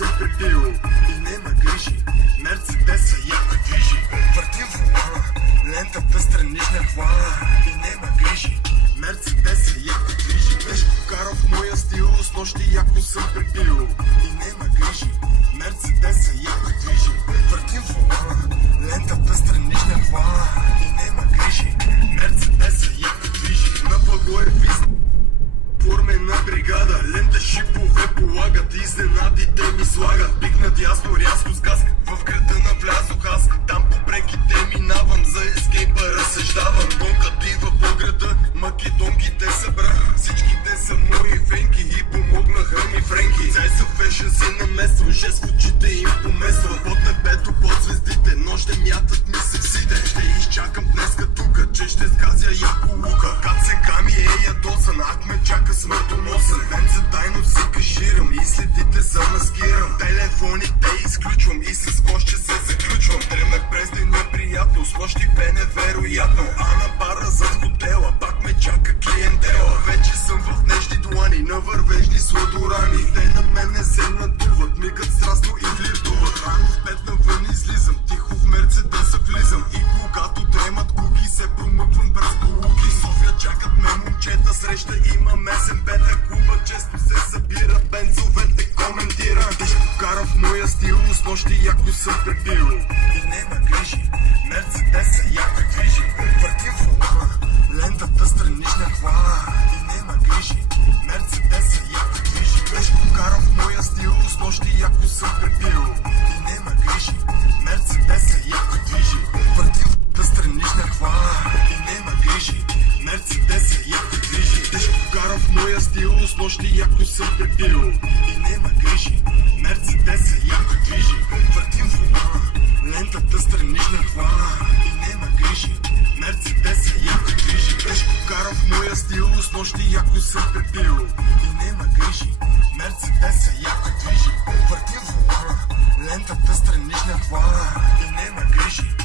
съм препил и нема грижи. Мерцедеса яко движи, въртим волана, лентата странична хвана и нема грижи. Мерцедеса яко движи, беше покарал в моя стил, с нощи яко съм препил и нема грижи. Мерцедеса яко движи, въртим волана, лентата странична хвана и нема грижи. Мерцедеса яко движи, на благо е визна формена бригада, лента шипове полагат, изненадите ми слагат. Пик надясно, рязко с газ, в града навлязох аз, там по бреките минавам, за ескейпа разсъждавам. Гонка дива по града, македонките събраха, всичките са мои фенки и помогнаха ми френки. Цай са фешен се намесва, жест в очите им помесва, под небето, под звездите, нощем мятат ми сексите. Ще изчакам днеска тука, че ще сгазя яко лука. Кат се ками е ядосан, ак ме чака смъртоносен. Ден за тайно си каширам и следите са маскирам. Телефоните изключвам и с кошче се заключвам. Дремах през деня приятно, с нощи бе невероятно. А на бара зад хотела пак ме чака клиентела. Вече съм в нежни длани, на вървежни сладорани. Те на мен не се надуват, мигат страстно и флиртуват. Рано в 5 навън излизам, тихо в Мерцедеса влизам. И когато дремат куки, се промъквам през полуки. София чакат ме момчета, среща има месен петък. Клуба често се събира, бензовете коментира. Ти ще покара в моя стил, с нощи яко съм препил и нема грижи. Мерцедеса яко движи, въртим волана, лентата странична хвана и нема грижи. Мерцедеса яко движи, беше покара в моя стил, с нощи яко съм препил и нема грижи. Мерцедеса яко движи, въртим волана, странична хвана и нема грижи. Мерцедеса яко движи, беше покара в моя стил, с нощи яко съм препил и нема грижи. Мерцедеса яко движи, въртим волана, лентата странична хвана и нема грижи. Мерцедеса яко движи, беше покара в моя стил, с нощи яко съм препил и нема грижи. Мерцедеса яко движи, въртим волана, лентата странична хвана и нема грижи.